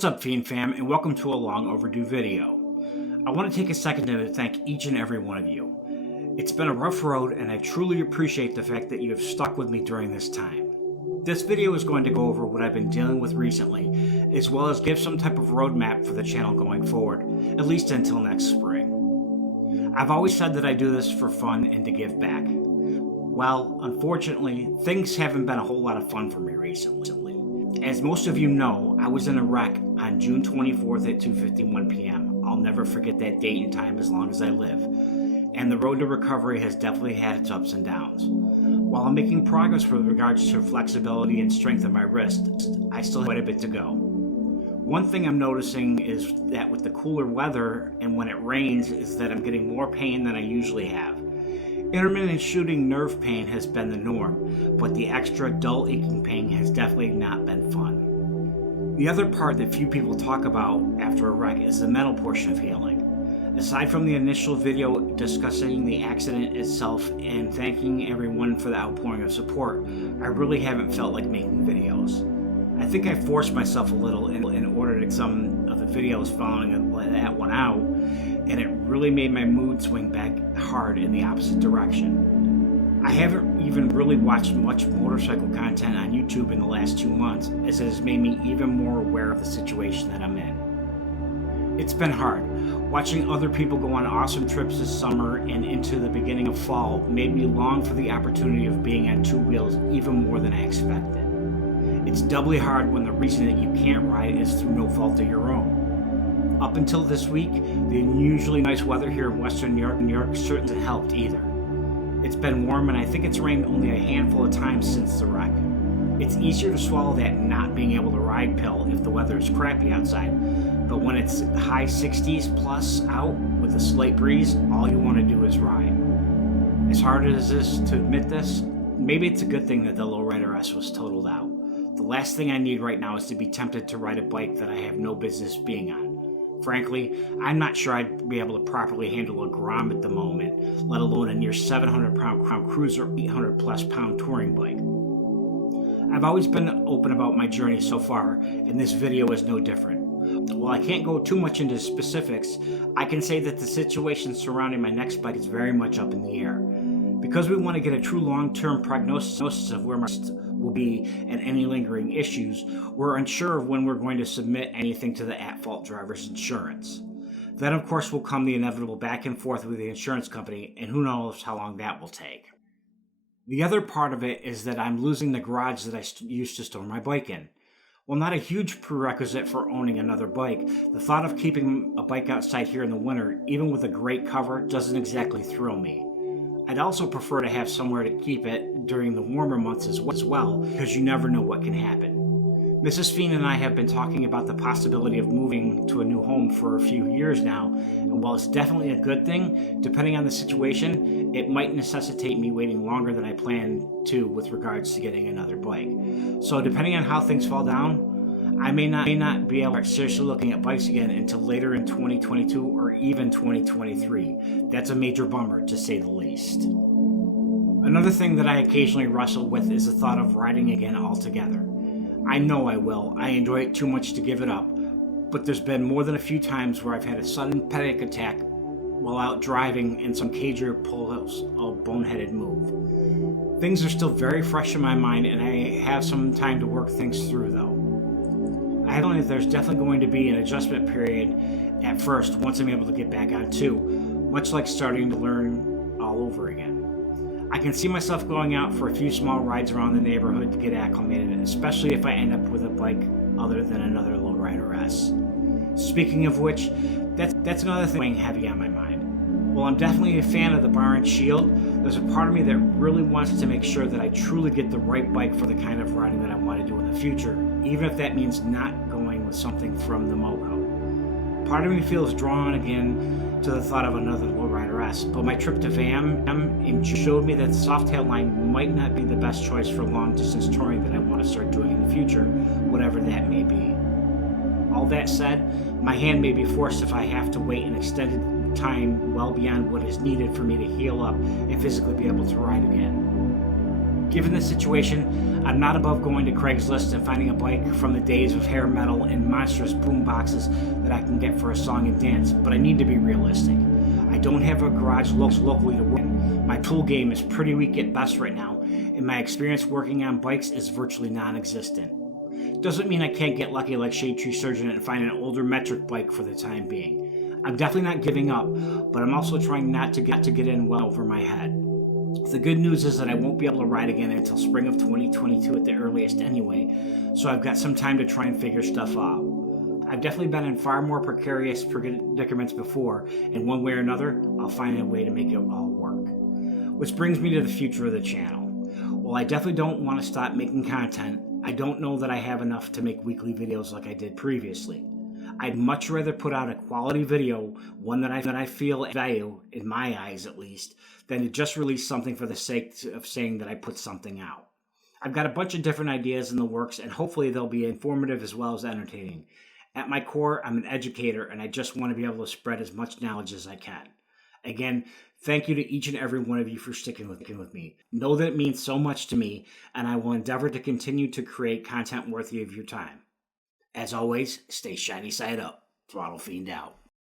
What's up, Fiend fam, and welcome to a long overdue video. I want to take a second to thank each and every one of you. It's been a rough road, and I truly appreciate the fact that you have stuck with me during this time. This video is going to go over what I've been dealing with recently, as well as give some type of roadmap for the channel going forward, at least until next spring. I've always said that I do this for fun and to give back. Well, unfortunately, things haven't been a whole lot of fun for me recently. As most of you know, I was in a wreck on June 24th at 2:51 p.m. I'll never forget that date and time as long as I live. And the road to recovery has definitely had its ups and downs. While I'm making progress with regards to flexibility and strength of my wrist, I still have quite a bit to go. One thing I'm noticing is that with the cooler weather and when it rains is that I'm getting more pain than I usually have. Intermittent shooting nerve pain has been the norm, but the extra dull aching pain has definitely not been fun. The other part that few people talk about after a wreck is the mental portion of healing. Aside from the initial video discussing the accident itself and thanking everyone for the outpouring of support, I really haven't felt like making videos. I think I forced myself a little in order to some of the videos following that one out, and it really made my mood swing back hard in the opposite direction. I haven't even really watched much motorcycle content on YouTube in the last 2 months, as it has made me even more aware of the situation that I'm in. It's been hard. Watching other people go on awesome trips this summer and into the beginning of fall made me long for the opportunity of being on two wheels even more than I expected. It's doubly hard when the reason that you can't ride is through no fault of your own. Up until this week, the unusually nice weather here in western New York certainly hasn't helped either. It's been warm, and I think it's rained only a handful of times since the wreck. It's easier to swallow that not being able to ride pill if the weather is crappy outside, but when it's high 60s plus out with a slight breeze, all you want to do is ride. As hard as it is to admit this, maybe it's a good thing that the Lowrider S was totaled out. The last thing I need right now is to be tempted to ride a bike that I have no business being on. Frankly, I'm not sure I'd be able to properly handle a Grom at the moment, let alone a near 700-pound Crown Cruiser 800-plus pound touring bike. I've always been open about my journey so far, and this video is no different. While I can't go too much into specifics, I can say that the situation surrounding my next bike is very much up in the air. Because we want to get a true long-term prognosis of where my will be and any lingering issues, we're unsure of when we're going to submit anything to the at-fault driver's insurance. Then, of course, will come the inevitable back and forth with the insurance company, and who knows how long that will take. The other part of it is that I'm losing the garage that I used to store my bike in. While not a huge prerequisite for owning another bike, the thought of keeping a bike outside here in the winter, even with a great cover, doesn't exactly thrill me. I'd also prefer to have somewhere to keep it during the warmer months as well, because you never know what can happen. Mrs. Fiend and I have been talking about the possibility of moving to a new home for a few years now, and while it's definitely a good thing, depending on the situation, it might necessitate me waiting longer than I planned to with regards to getting another bike. So depending on how things fall down, I may not be able to start seriously looking at bikes again until later in 2022 or even 2023. That's a major bummer, to say the least. Another thing that I occasionally wrestle with is the thought of riding again altogether. I know I will. I enjoy it too much to give it up. But there's been more than a few times where I've had a sudden panic attack while out driving and some cager pulls a boneheaded move. Things are still very fresh in my mind, and I have some time to work things through though. I know that there's definitely going to be an adjustment period at first once I'm able to get back on too, much like starting to learn all over again. I can see myself going out for a few small rides around the neighborhood to get acclimated, especially if I end up with a bike other than another Lowrider S. Speaking of which, that's another thing weighing heavy on my mind. While I'm definitely a fan of the bar and shield, there's a part of me that really wants to make sure that I truly get the right bike for the kind of riding that I want to do in the future, even if that means not going with something from the MoCo. Part of me feels drawn again to the thought of another Lowrider S, but my trip to VAM showed me that the Softail line might not be the best choice for long-distance touring that I want to start doing in the future, whatever that may be. All that said, my hand may be forced if I have to wait an extended time well beyond what is needed for me to heal up and physically be able to ride again. Given the situation, I'm not above going to Craigslist and finding a bike from the days of hair metal and monstrous boom boxes that I can get for a song and dance, but I need to be realistic. I don't have a garage locally to work in. My tool game is pretty weak at best right now, and my experience working on bikes is virtually non-existent. Doesn't mean I can't get lucky like Shade Tree Surgeon and find an older metric bike for the time being. I'm definitely not giving up, but I'm also trying not to get in well over my head. The good news is that I won't be able to ride again until spring of 2022 at the earliest anyway, so I've got some time to try and figure stuff out. I've definitely been in far more precarious predicaments before, and one way or another, I'll find a way to make it all work. Which brings me to the future of the channel. While I definitely don't want to stop making content, I don't know that I have enough to make weekly videos like I did previously. I'd much rather put out a quality video, one that I feel value, in my eyes at least, than to just release something for the sake of saying that I put something out. I've got a bunch of different ideas in the works, and hopefully they'll be informative as well as entertaining. At my core, I'm an educator, and I just want to be able to spread as much knowledge as I can. Again, thank you to each and every one of you for sticking with me. Know that it means so much to me, and I will endeavor to continue to create content worthy of your time. As always, stay shiny side up. Throttle Fiend out.